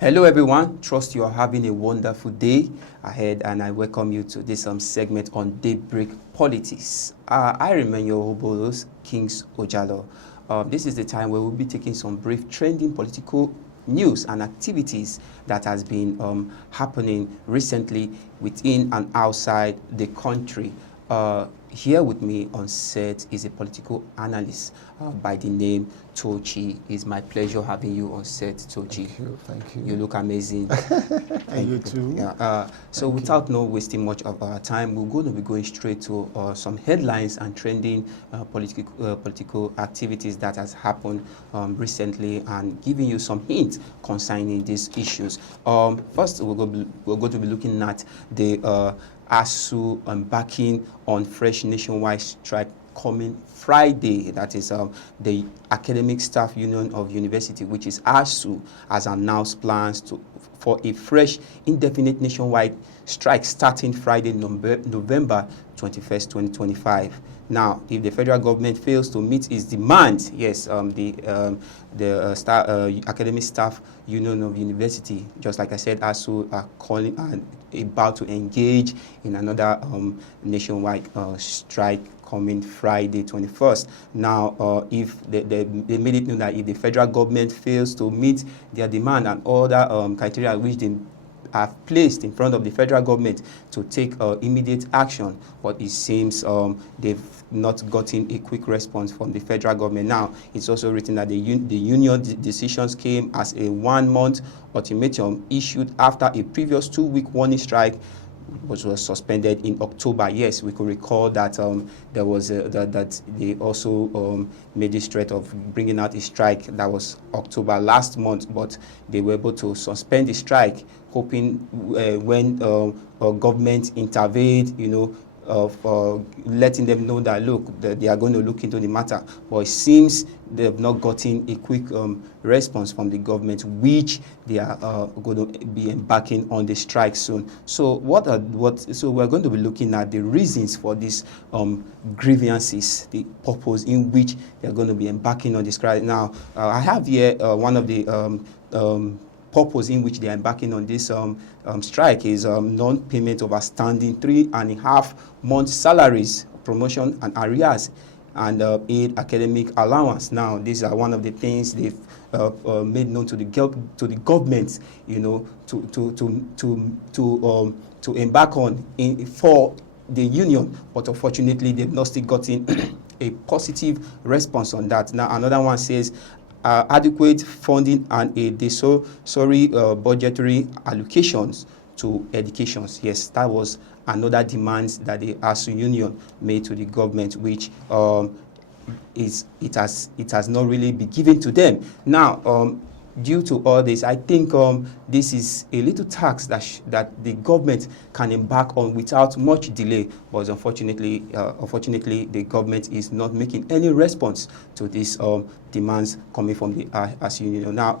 Hello everyone, trust you are having a wonderful day ahead and I welcome you to this segment on Daybreak Politics. I remain your host, Kings Ojalo. This is the time where we'll be taking some brief trending political news and activities that has been happening recently within and outside the country. Here with me on set is a political analyst by the name Tochi. It's my pleasure having you on set, Tochi. Thank you. You look amazing. And you too. Yeah. So without no wasting much of our time, we're going to be going straight to some headlines and trending political activities that has happened recently and giving you some hints concerning these issues. First, we're going to be looking at the ASUU embarking on fresh nationwide strike coming Friday. That is the Academic Staff Union of University, which is ASUU, has announced plans for a fresh indefinite nationwide strike starting Friday, November 21st, 2025. Now, if the federal government fails to meet its demand, yes, the Academic Staff Union of University, just like I said, ASUU are calling and about to engage in another nationwide strike coming Friday 21st. Now, if they made it known that if the federal government fails to meet their demand and other criteria which they have placed in front of the federal government to take immediate action, but it seems they've not gotten a quick response from the federal government. Now, it's also written that the union decisions came as a 1-month ultimatum issued after a previous 2-week warning strike which was suspended in October. Yes, we could recall that there was that they also made this threat of bringing out a strike that was October last month, but they were able to suspend the strike, hoping when government intervened, of letting them know that, look, they are going to look into the matter. But it seems they have not gotten a quick response from the government, which they are going to be embarking on the strike soon. So so we're going to be looking at the reasons for these grievances, the purpose in which they're going to be embarking on this strike. Now, I have here one of the purpose in which they are embarking on this strike is non-payment of outstanding 3.5 months salaries, promotion and arrears, and aid academic allowance. Now, these are one of the things they've made known to the government, to embark on for the union, but unfortunately they've not still gotten a positive response on that. Now, another one says adequate funding and a budgetary allocations to educations. Yes, that was another demand that the ASUU union made to the government, which it has not really been given to them. Now, due to all this, I think this is a little tax that the government can embark on without much delay. But unfortunately, the government is not making any response to these demands coming from the ASUU union. Now,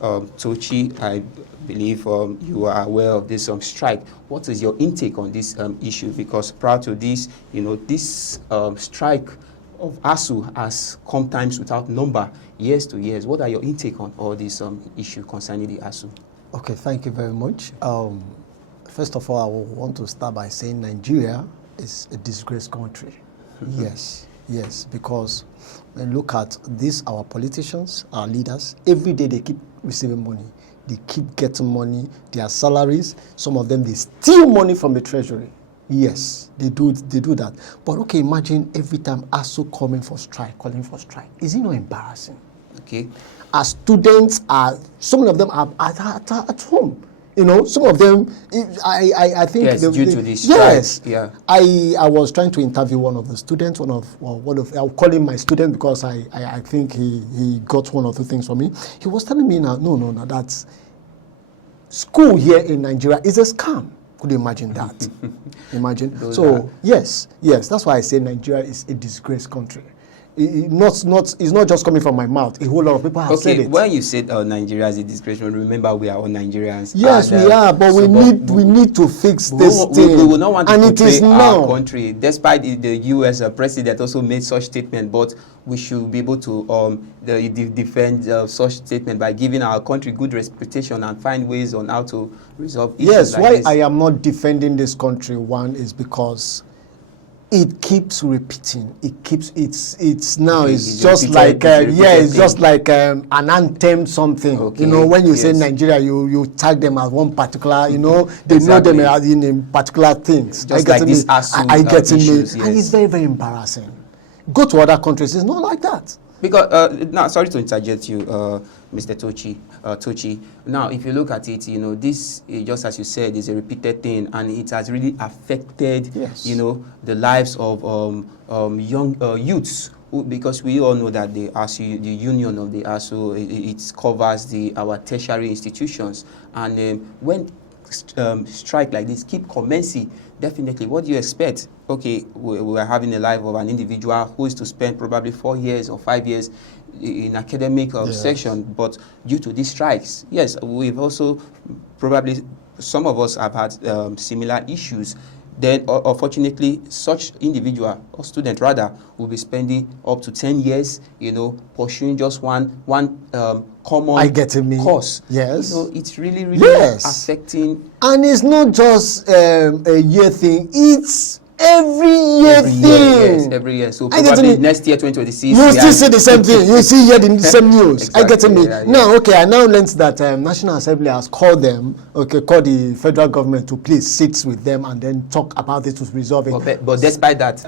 Tochi, I believe you are aware of this strike. What is your intake on this issue? Because prior to this, this strike of ASUU has come times without number, years to years. What are your intake on all this issue concerning the ASUU? Okay, thank you very much. First of all, I want to start by saying Nigeria is a disgraced country. Yes, because when you look at this, our politicians, our leaders, every day they keep receiving money. They keep getting money, their salaries. Some of them, they steal money from the treasury. Yes, they do that. But okay, imagine every time ASUU calling for strike. Is it not embarrassing? Okay. As students some of them are at home. Some of them, I think... Yes, due to this strike. Yes. Yeah. I was trying to interview one of the students, I'll call him my student because I think he got one or two things from me. He was telling me now, no, that's... School here in Nigeria is a scam. Could you imagine that? Imagine. So, yes, that's why I say Nigeria is a disgraced country. It's not just coming from my mouth. A whole lot of people have said Okay, it. when you said Nigeria is a disgrace, remember we are all Nigerians. Yes, and, we are, but so we need to fix this we thing. will not want to and it is portray now. our country, despite the U.S. President also made such statement, but we should be able to defend such statement by giving our country good reputation and find ways on how to resolve issues Yes, like why this. I am not defending this country, one is because it keeps repeating. It keeps it's now Okay, it's just like it's just like an anthem something. Okay, When you say yes. Nigeria, you tag them as one particular. They Exactly. know them as in particular things. Just like this ASUU I get me, issues, and it's yes. very, very embarrassing. Go to other countries, it's not like that. Because now, sorry to interject you, Mr. Tochi. Now, if you look at it, this just as you said is a repeated thing, and it has really affected, Yes. the lives of young youths. Because we all know that the ASUU, the union of the ASUU, it covers our tertiary institutions, and when strike like this keep commencing, definitely, what do you expect? Okay, we are having a life of an individual who is to spend probably 4 years or 5 years in academic Yes. section, but due to these strikes, yes, we've also probably, some of us have had similar issues. Then, unfortunately, such individual or student rather will be spending up to 10 years, pursuing just one common course. Yes. It's really, Yes. affecting. And it's not just a year thing, it's every year thing. Yes, every year. So I get probably me. next year, 2026. You still see the same thing. You see here the same news. Exactly, I get me. yeah. Now, okay, I now learned that National Assembly has called them, called the federal government to please sit with them and then talk about it to resolve it. But despite that,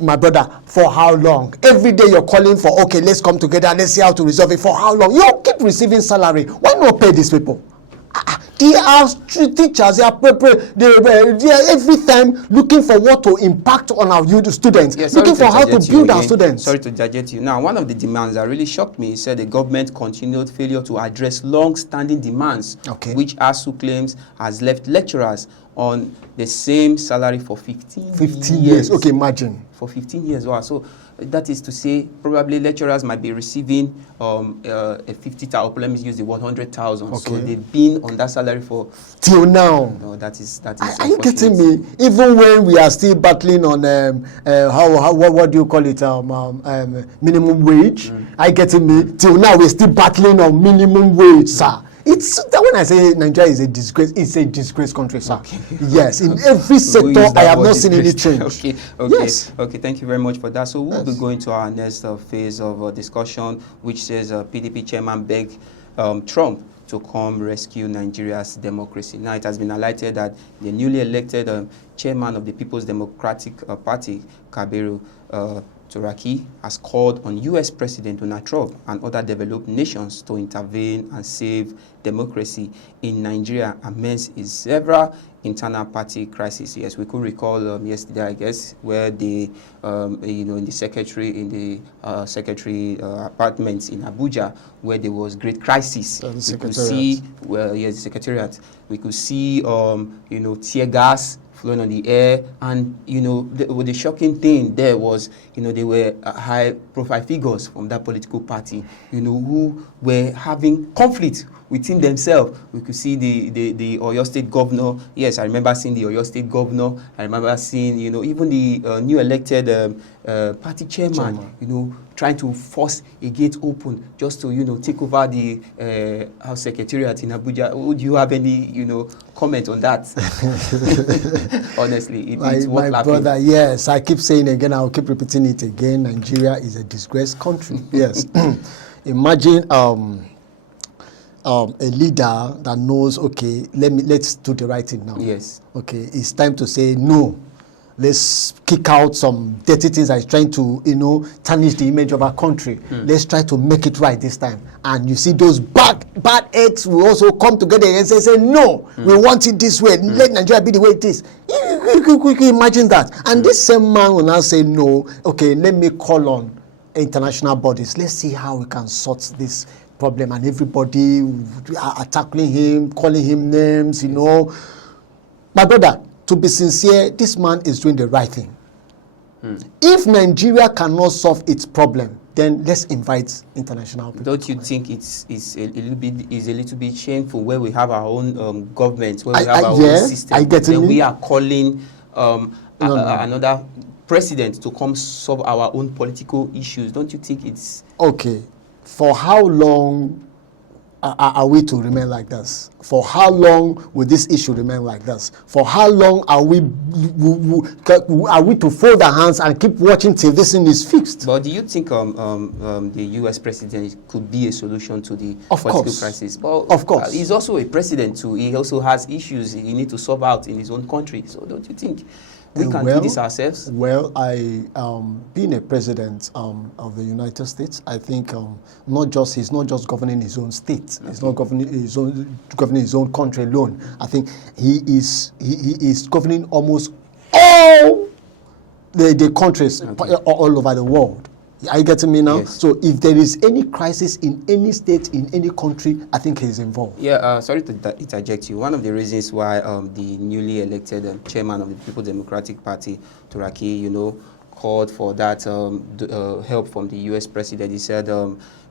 My brother, for how long? Every day you're calling for, okay, let's come together, let's see how to resolve it. For how long? You keep receiving salary. Why not pay these people? They are teachers. They are every time looking for what to impact on our youth students, looking for how to build our students. Sorry to judge you. Now, one of the demands that really shocked me said the government continued failure to address long-standing demands, which ASUU claims has left lecturers on the same salary for 15 years. Okay, imagine. For 15 years. Wow. So that is to say, probably lecturers might be receiving a 50,000, let me use the word 100,000. Okay. So they've been on that salary for till now. No, that is. Are you getting me? Even when we are still battling on what do you call it? Minimum wage. Are you getting me? Till now we're still battling on minimum wage, sir. It's that when I say Nigeria is a disgrace, it's a disgrace country, sir. Okay. Yes, in every sector, I have not seen any change. Okay. Yes. Okay, thank you very much for that. So we'll be going to our next phase of discussion, which says PDP chairman begged Trump to come rescue Nigeria's democracy. Now, it has been highlighted that the newly elected chairman of the People's Democratic Party, Kabiru Turaki, has called on U.S. President Donald Trump and other developed nations to intervene and save democracy in Nigeria amidst its several internal party crises. Yes, we could recall yesterday, I guess, where the, in the secretary apartments in Abuja, where there was great crisis. We could see, the secretariat. We could see, tear gas flowing on the air, and the shocking thing there was, there were high-profile figures from that political party, who were having conflict within themselves. We could see the Oyo State governor. Yes, I remember seeing the Oyo State governor. I remember seeing, even the new elected party chairman, trying to force a gate open just to, take over the House Secretariat in Abuja. Would you have any, comment on that? Honestly, it's worth laughing. My brother, yes, I keep saying again, I'll keep repeating it again. Nigeria is a disgraced country. Yes. Imagine a leader that knows, okay, let's do the right thing now. Yes. Okay, it's time to say no. Let's kick out some dirty things that is trying to, tarnish the image of our country. Let's try to make it right this time. And you see those bad eggs will also come together and say no, we want it this way. Let Nigeria be the way it is. You can imagine that. And this same man will now say no, okay, let me call on international bodies. Let's see how we can sort this problem. And everybody are tackling him, calling him names, My brother, to be sincere, this man is doing the right thing. If Nigeria cannot solve its problem, then let's invite international people. Don't you think it's a little bit shameful where we have our own government, where we have our own system, then we are calling another president to come solve our own political issues? Don't you think it's okay? For how long are we to remain like this? For how long will this issue remain like this? For how long are we to fold our hands and keep watching till this thing is fixed? But do you think the U.S. president could be a solution to the political crisis? Well, of course. He's also a president too. He also has issues he needs to solve out in his own country. So don't you think we can do this ourselves? Well, being a president of the United States, I think he's not just governing his own state. He's not governing his own country alone. I think he is governing almost all the countries all over the world. Are you getting me now? Yes. So if there is any crisis in any state, in any country, I think he's involved. Yeah, sorry to interject you. One of the reasons why the newly elected chairman of the People's Democratic Party, Turaki, called for that help from the U.S. president, he said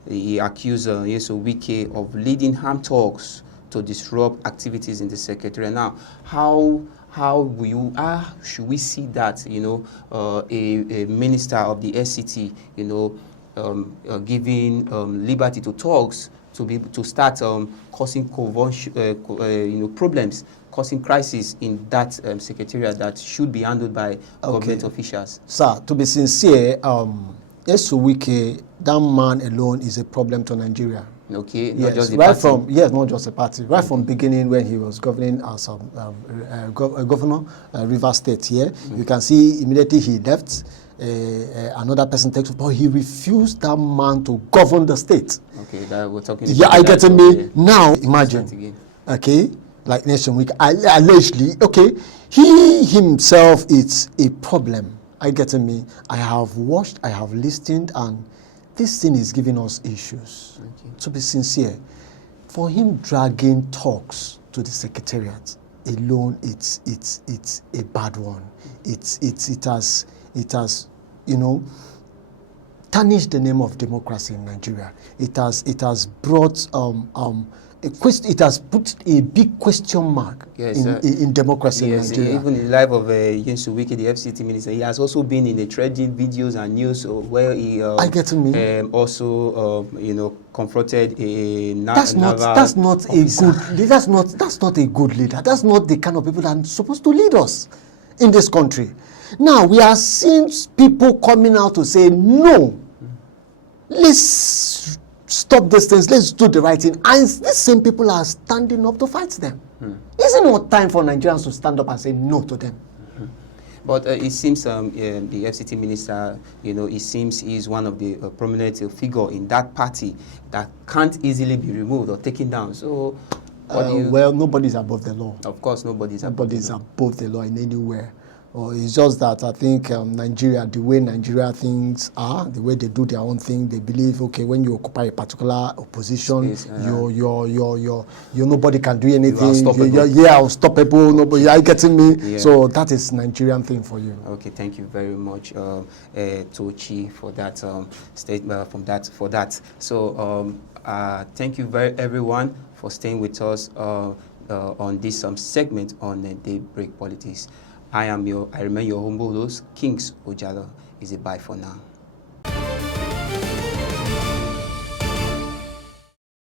he accused ASUU Wike of leading armed talks to disrupt activities in the secretariat. Now, how should we see that, a minister of the SCT, giving liberty to talks to be able to start causing problems, causing crisis in that secretariat that should be handled by government officials? Sir, to be sincere, ASUU Wike, that man alone is a problem to Nigeria. Okay, yes, not just the party. Not just a party. Right from beginning, when he was governing as governor, Rivers State here, you can see immediately he left. Another person takes up, but he refused that man to govern the state. Okay, that we're talking. Yeah, I get me now. Imagine, okay, like Nation Week, allegedly, okay, he himself is a problem. I get me. I have watched, I have listened, and this thing is giving us issues. To be sincere, for him dragging talks to the secretariat alone, it's a bad one. It has tarnished the name of democracy in Nigeria. It has brought it has put a big question mark in democracy in Nigeria. Even in the life of ASUU Wike, the FCT minister, he has also been in the trending videos and news where he also confronted a that's not a good leader. That's not the kind of people that are supposed to lead us in this country. Now we are seeing people coming out to say no. Let's stop these things, let's do the right thing. And these same people are standing up to fight them. Isn't it time for Nigerians to stand up and say no to them? But it seems the FCT minister, it seems he's one of the prominent figure in that party that can't easily be removed or taken down. So, well, nobody's above the law. Of course, nobody's above the law in anywhere. It's just that I think Nigeria, the way Nigeria things are, the way they do their own thing, they believe, okay, when you occupy a particular position, nobody can do anything. You're unstoppable. Nobody, are you getting me? Yeah. So that is Nigerian thing for you. Okay, thank you very much, Tochi, for that statement. For that. So thank you everyone for staying with us on this segment on Daybreak Politics. I remain your humble host, Kings Ojalo. Is a bye for now.